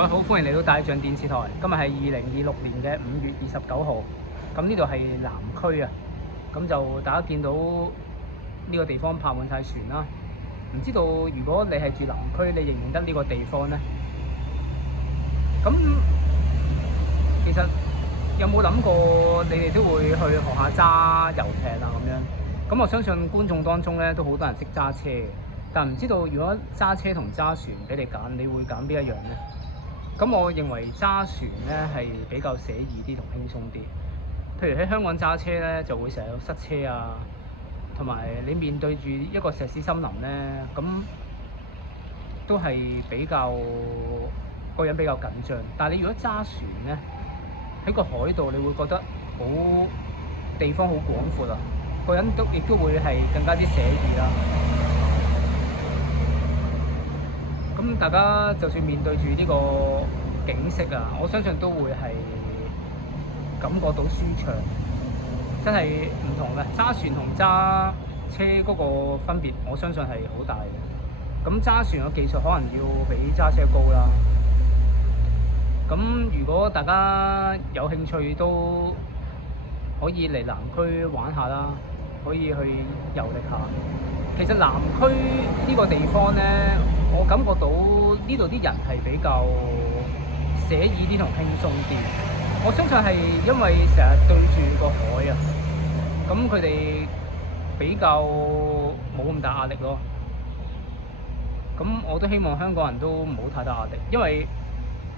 各位好，歡迎嚟到大象電視台。今日係2026年嘅5月29號。咁呢度係南區啊。咁就大家見到呢個地方泊滿晒船啦。唔知道如果你係住南區，你認唔認得呢個地方呢？咁其實有冇諗過你哋都會去學下揸遊艇啊咁樣？咁我相信觀眾當中咧都好多人識揸車嘅，但唔知道如果揸車同揸船俾你揀，你會揀邊一樣呢？咁我認為揸船咧係比較寫意啲同輕鬆啲。譬如喺香港揸車咧，就會成日有塞車啊，同埋你面對住一個石屎森林咧，咁都係比較個人比較緊張。但係你如果揸船咧，喺個海度，你會覺得好地方好廣闊啊，個人亦都會係更加之寫意啦。咁大家就算面對住呢個景色啊，我相信都會係感覺到舒暢，真係唔同嘅。揸船同揸車嗰個分別，我相信係好大嘅。咁揸船嘅技術可能要比揸車高啦。咁如果大家有興趣都可以嚟南區玩下啦，可以去遊歷下。其實南區呢個地方呢，我感覺到呢度啲人係比較寫意啲同輕鬆啲。我相信係因為成日對住個海啊，咁佢哋比較冇咁大壓力咯。咁我都希望香港人都唔好太大壓力，因為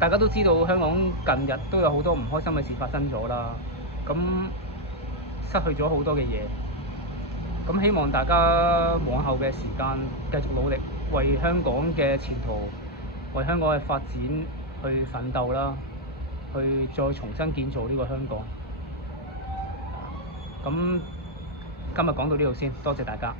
大家都知道香港近日都有好多唔開心嘅事發生咗啦，咁失去咗好多嘅嘢。咁希望大家往後嘅時間繼續努力，為香港嘅前途、為香港嘅發展去奮鬥啦，去再重新建造呢個香港。咁今日講到呢度先，多謝大家。